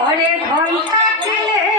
ওরে ধন থাকলে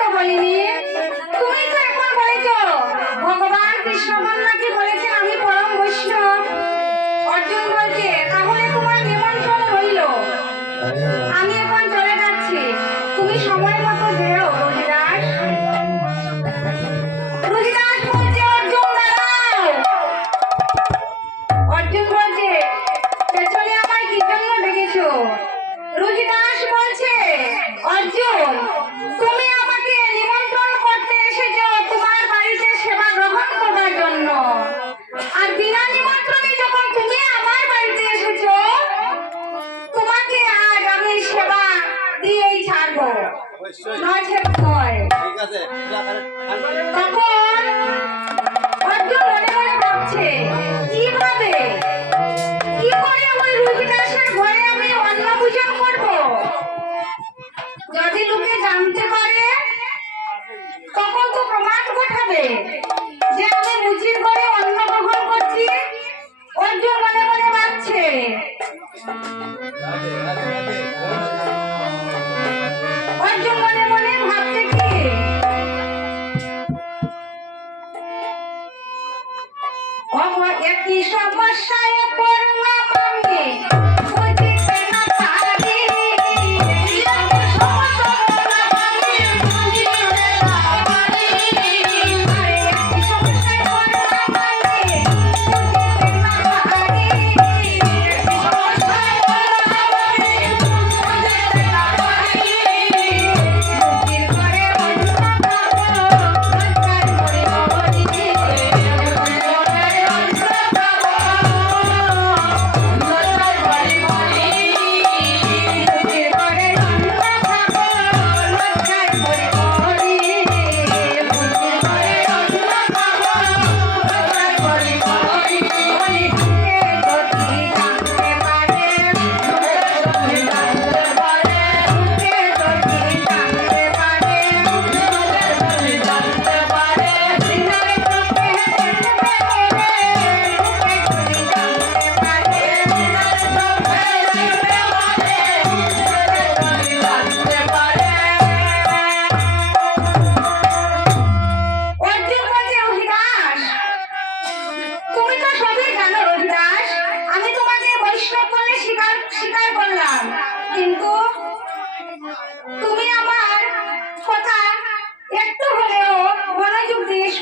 তো বলিনি? তুমি তো এখন বলেছ। ভগবান কৃষ্ণ নাকি বলেছেন আমি পরম বৈষ্ণব। অর্জুন বলছে, তাহলে তোমার নিমন্ত্রণ রইল। আমি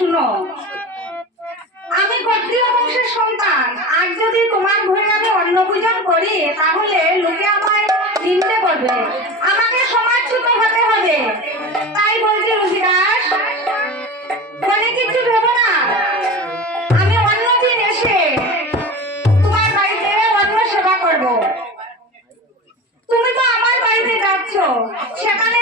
শুনো। আমি ক্ষত্রিয় বংশের সন্তান। আর যদি তোমার ঘরে আমি অন্ন পূজন করি, তাহলে লোকে আমায় নিন্দে করবে। আমাকে সমাজচ্যুত হতে হবে। তাই বলছে রুচিদাস বলে কিছু ভেবো না। আমি অন্য দিন এসে তোমার বাড়িতে অন্ন সেবা করব। তুমি তো আমার বাড়িতে যাচ্ছ। সেখানে